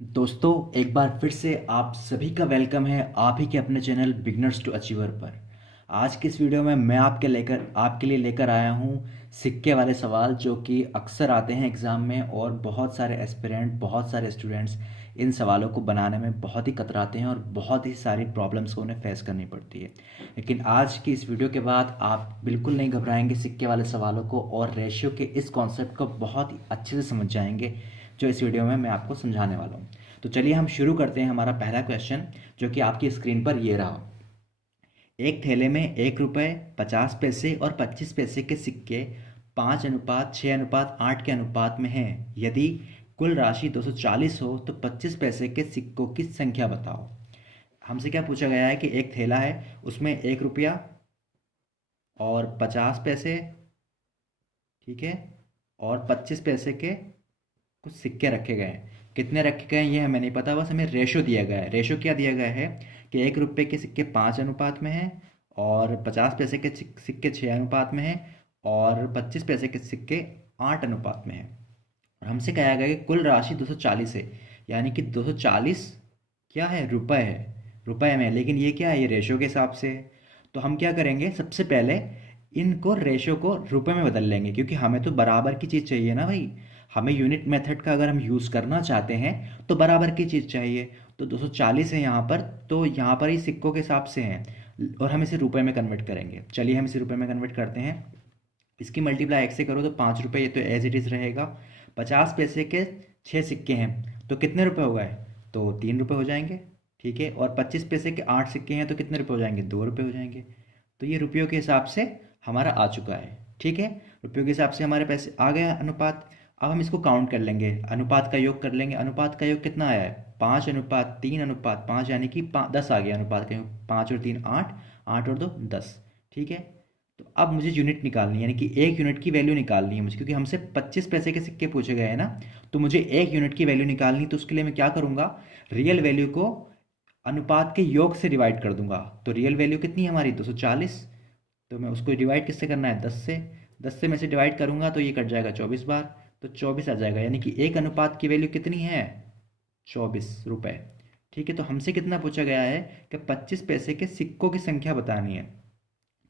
दोस्तों, एक बार फिर से आप सभी का वेलकम है आप ही के अपने चैनल बिगनर्स टू अचीवर पर। आज की इस वीडियो में मैं आपके लिए लेकर आया हूँ सिक्के वाले सवाल जो कि अक्सर आते हैं एग्ज़ाम में, और बहुत सारे एस्पिरेंट, बहुत सारे स्टूडेंट्स इन सवालों को बनाने में बहुत ही कतराते हैं और बहुत ही सारी प्रॉब्लम्स को उन्हें फेस करनी पड़ती है। लेकिन आज की इस वीडियो के बाद आप बिल्कुल नहीं घबराएंगे सिक्के वाले सवालों को, और रेशियो के इस कॉन्सेप्ट को बहुत ही अच्छे से समझ जाएंगे जो इस वीडियो में मैं आपको समझाने वाला हूँ। तो चलिए हम शुरू करते हैं हमारा पहला क्वेश्चन, जो कि आपकी स्क्रीन पर ये रहा। एक थैले में 1 रुपये, 50 पैसे और 25 पैसे के सिक्के 5:6:8 के अनुपात में हैं। यदि कुल राशि 240 हो तो 25 पैसे के सिक्कों की संख्या बताओ। हमसे क्या पूछा गया है कि एक थैला है, उसमें 1 रुपया और 50 पैसे, ठीक है, और 25 पैसे के कुछ सिक्के रखे गए हैं। कितने रखे गए हैं ये हमें नहीं पता, बस हमें रेशो दिया गया है। रेशो क्या दिया गया है कि 1 रुपये के सिक्के 5 अनुपात में हैं, और 50 पैसे के सिक्के 6 अनुपात में हैं, और 25 पैसे के सिक्के 8 अनुपात में हैं। और हमसे कहा गया कि कुल राशि 240 है, यानी कि 240 क्या है, रुपए है, रुपए में है। लेकिन ये क्या है, ये रेशो के हिसाब से है। तो हम क्या करेंगे, सबसे पहले इनको रेशो को रुपए में बदल लेंगे, क्योंकि हमें तो बराबर की चीज़ चाहिए ना भाई। हमें यूनिट मेथड का अगर हम यूज़ करना चाहते हैं तो बराबर की चीज़ चाहिए। तो 240 है यहाँ पर, तो यहाँ पर ही सिक्कों के हिसाब से हैं, और हम इसे रुपए में कन्वर्ट करेंगे। चलिए हम इसे रुपए में कन्वर्ट करते हैं। इसकी मल्टीप्लाई 1 से करो तो 5 रुपये, ये तो एज इट इज़ रहेगा। 50 पैसे के 6 सिक्के हैं तो कितने रुपए हो गए, तो 3 रुपये हो जाएंगे, ठीक है। और 25 पैसे के 8 सिक्के हैं तो कितने रुपये हो जाएंगे, 2 रुपये हो जाएंगे। तो ये रुपयों के हिसाब से हमारा आ चुका है, ठीक है। रुपयों के हिसाब से हमारे पैसे आ गया अनुपात। अब हम इसको काउंट कर लेंगे, अनुपात का योग कर लेंगे। अनुपात का योग कितना आया है, 5:3:5, यानी कि 10 आ गया अनुपात का योग। 5 और 3 8, 8 और 2 10, ठीक है। तो अब मुझे यूनिट निकालनी है, यानी कि एक यूनिट की वैल्यू निकालनी है मुझे, क्योंकि हमसे 25 पैसे के सिक्के पूछे गए हैं ना। तो मुझे एक यूनिट की वैल्यू निकालनी, तो उसके लिए मैं क्या करूँगा, रियल वैल्यू को अनुपात के योग से डिवाइड कर दूंगा। तो रियल वैल्यू कितनी है हमारी, 240। तो मैं उसको डिवाइड किससे करना है, 10 से। 10 से मैं इसे डिवाइड करूंगा तो ये कट जाएगा 24 बार, तो 24 आ जाएगा। यानी कि एक अनुपात की वैल्यू कितनी है, 24 रुपये, ठीक है। तो हमसे कितना पूछा गया है कि 25 पैसे के सिक्कों की संख्या बतानी है।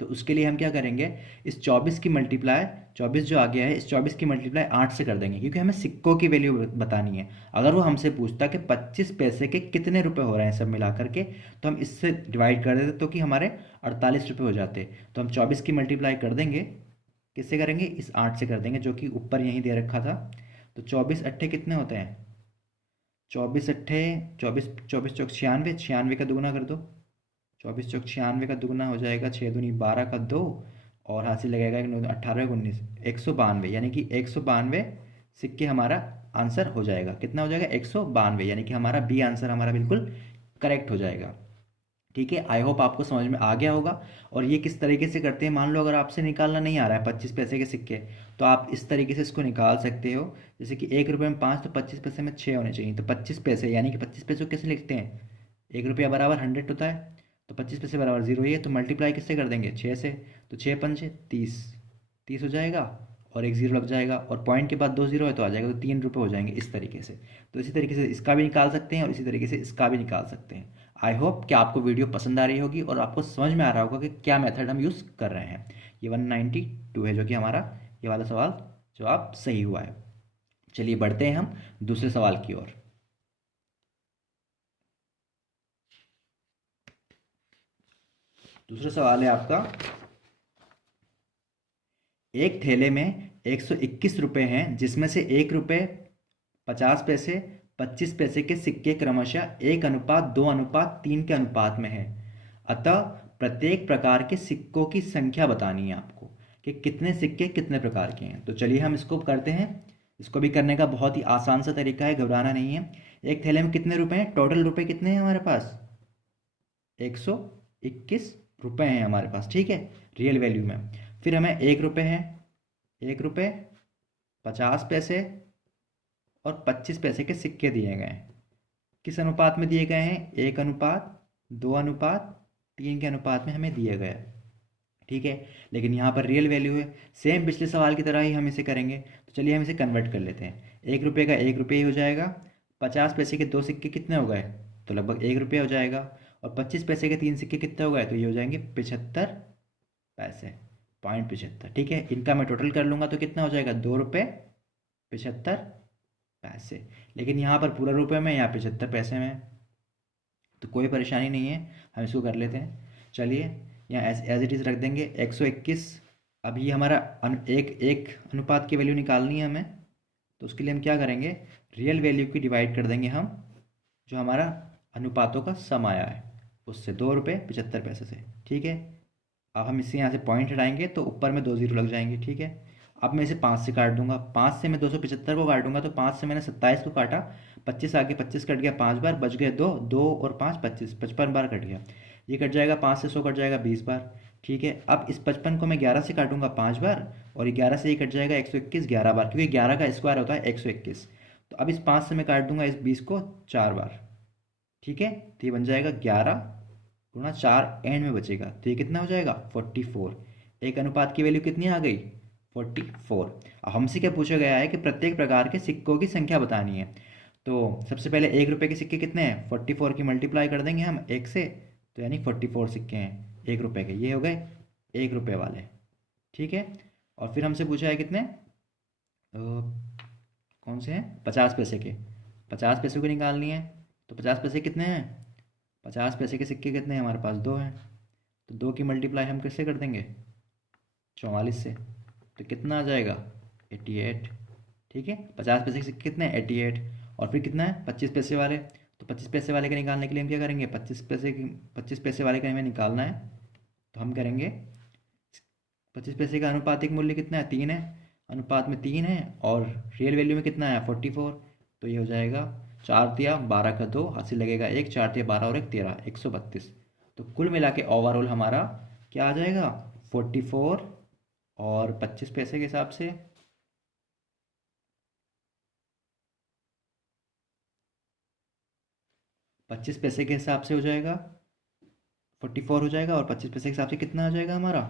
तो उसके लिए हम क्या करेंगे, इस 24 की मल्टीप्लाई, 24 जो आ गया है, इस 24 की मल्टीप्लाई 8 से कर देंगे, क्योंकि हमें सिक्कों की वैल्यू बतानी है। अगर वो हमसे पूछता कि 25 पैसे के कितने रुपए हो रहे हैं सब मिला करके, तो हम इससे डिवाइड कर देते तो कि हमारे 48 रुपये हो जाते। तो हम 24 की मल्टीप्लाई कर देंगे, किससे करेंगे, इस 8 से कर देंगे, जो कि ऊपर यहीं दे रखा था। तो 24 अट्ठे कितने होते हैं, 24 अट्ठे 24, 24 चौक 96, 96 का दुगुना कर दो। 24 चौक 96 का दुगना हो जाएगा, 6 दूनी 12 का 2, और हाथ से लगेगा 18 19, 192, यानी कि 192 सिक्के हमारा आंसर हो जाएगा। कितना हो जाएगा, 192, यानी कि हमारा बी आंसर हमारा बिल्कुल करेक्ट हो जाएगा, ठीक है। आई होप आपको समझ में आ गया होगा। और ये किस तरीके से करते हैं, मान लो अगर आपसे निकालना नहीं आ रहा है 25 पैसे के सिक्के, तो आप इस तरीके से इसको निकाल सकते हो। जैसे कि 1 रुपये में 5, तो 25 पैसे में 6 होने चाहिए। तो 25 पैसे, यानी कि 25 पैसे को कैसे लिखते हैं, 1 रुपया बराबर 100 होता है, तो 25 पैसे बराबर 0 ही है, तो मल्टीप्लाई किससे कर देंगे, 6 से। तो 6 पंचे 30, 30 हो जाएगा, और एक जीरो लग जाएगा, और पॉइंट के बाद 2 जीरो है तो आ जाएगा, तो 3 रुपये हो जाएंगे इस तरीके से। तो इसी तरीके से इसका भी निकाल सकते हैं, और इसी तरीके से इसका भी निकाल सकते हैं। आई होप कि आपको वीडियो पसंद आ रही होगी और आपको समझ में आ रहा होगा कि क्या मेथड हम यूज़ कर रहे हैं। ये 192 है जो कि हमारा ये वाला सवाल जवाब सही हुआ है। चलिए बढ़ते हैं हम दूसरे सवाल की ओर। दूसरा सवाल है आपका, एक थैले में 121 रुपये हैं, जिसमें से 1 रुपये, 50 पैसे, 25 पैसे के सिक्के क्रमशः 1:2:3 के अनुपात में है। अतः प्रत्येक प्रकार के सिक्कों की संख्या बतानी है आपको, कि कितने सिक्के कितने प्रकार के हैं। तो चलिए हम इसको करते हैं। इसको भी करने का बहुत ही आसान सा तरीका है, घबराना नहीं है। एक थैले में कितने रुपए हैं, टोटल रुपए कितने हैं हमारे पास, 121 रुपये हैं हमारे पास, ठीक है, रियल वैल्यू में। फिर हमें 1 रुपये है, 1 रुपये, 50 पैसे और 25 पैसे के सिक्के दिए गए हैं। किस अनुपात में दिए गए हैं, 1:2:3 के अनुपात में हमें दिए गए हैं, ठीक है। लेकिन यहाँ पर रियल वैल्यू है, सेम पिछले सवाल की तरह ही हम इसे करेंगे। तो चलिए हम इसे कन्वर्ट कर लेते हैं। 1 रुपये का 1 रुपये ही हो जाएगा, 50 पैसे के 2 सिक्के कितने हो गए? तो लगभग 1 रुपया हो जाएगा। और 25 पैसे के 3 सिक्के कितने हो गए? तो ये हो जाएंगे 75 पैसे, 0.75। ठीक है, इनका मैं टोटल कर लूँगा तो कितना हो जाएगा? 2 रुपये 75 पैसे। लेकिन यहाँ पर पूरा रुपये में, यहाँ 75 पैसे में, तो कोई परेशानी नहीं है, हम इसको कर लेते हैं। चलिए, यहाँ एज इट इज़ रख देंगे 121। अब ये हमारा एक एक अनुपात की वैल्यू निकालनी है हमें, तो उसके लिए हम क्या करेंगे? रियल वैल्यू की डिवाइड कर देंगे हम, जो हमारा अनुपातों का सम आया है उससे, 2 रुपये 75 पैसे से। ठीक है, अब हम इससे यहाँ से पॉइंट हटाएंगे तो ऊपर में 2 जीरो लग जाएंगे। ठीक है, अब मैं इसे 5 से काट दूंगा, 5 से मैं 275 को काटूंगा, तो 5 से मैंने 27 को काटा, 25 आगे 25 कट गया 5 बार, बच गए 2, 2 और 5 25, 55 बार कट गया। ये कट जाएगा, 5 से 100 कट जाएगा 20 बार। ठीक है, अब इस 55 को मैं 11 से काटूंगा 5 बार, और 11 से ये कट जाएगा 121 11 बार, क्योंकि 11 का स्क्वायर होता है 121। तो अब इस 5 से मैं काट दूंगा इस 20 को 4 बार। ठीक है, तो ये बन जाएगा 11 × 4, एंड में बचेगा, तो ये कितना हो जाएगा? 44। एक अनुपात की वैल्यू कितनी आ गई? 44। अब हमसे क्या पूछा गया है कि प्रत्येक प्रकार के सिक्कों की संख्या बतानी है। तो सबसे पहले 1 रुपये के सिक्के कितने हैं? 44 की मल्टीप्लाई कर देंगे हम 1 से, तो यानी 44 सिक्के हैं 1 रुपये के, ये हो गए 1 रुपये वाले। ठीक है, और फिर हमसे पूछा है कितने, कौन से हैं? 50 पैसे के। 50 पैसे को निकालनी है, तो 50 पैसे कितने हैं? 50 पैसे के सिक्के कितने हैं? हमारे पास 2 हैं, तो 2 की मल्टीप्लाई हम कैसे कर देंगे? 44 से, तो कितना आ जाएगा? 88। ठीक है, 50 पैसे के सिक्के कितने हैं? 88। और फिर कितना है? 25 पैसे वाले, तो 25 पैसे वाले का निकालने के लिए हम क्या करेंगे? 25 पैसे वाले का हमें निकालना है, तो हम करेंगे 25 पैसे का अनुपातिक मूल्य कितना है? 3 है, अनुपात में 3 है, और रियल वैल्यू में कितना है? 44। तो ये हो जाएगा 4 तिया 12 का 2, हाथ से लगेगा 1, 4 तिया 12 और 1 13, 132। तो कुल मिला के ओवरऑल हमारा क्या आ जाएगा? 44 और 25 पैसे के हिसाब से 25 पैसे के हिसाब से हो जाएगा 44 हो जाएगा, और 25 पैसे के हिसाब से कितना आ जाएगा हमारा?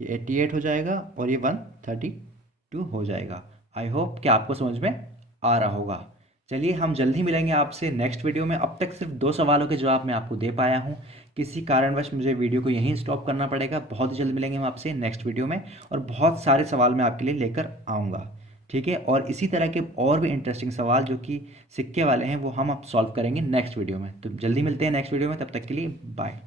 ये 88 हो जाएगा, और ये 132 हो जाएगा। आई होप कि आपको समझ में आ रहा होगा। चलिए, हम जल्दी मिलेंगे आपसे नेक्स्ट वीडियो में। अब तक सिर्फ 2 सवालों के जवाब मैं आपको दे पाया हूँ, किसी कारणवश मुझे वीडियो को यहीं स्टॉप करना पड़ेगा। बहुत ही जल्द मिलेंगे हम आपसे नेक्स्ट वीडियो में, और बहुत सारे सवाल मैं आपके लिए लेकर आऊँगा। ठीक है, और इसी तरह के और भी इंटरेस्टिंग सवाल जो कि सिक्के वाले हैं, वो हम अब सॉल्व करेंगे नेक्स्ट वीडियो में। तो जल्दी मिलते हैं नेक्स्ट वीडियो में, तब तक के लिए बाय।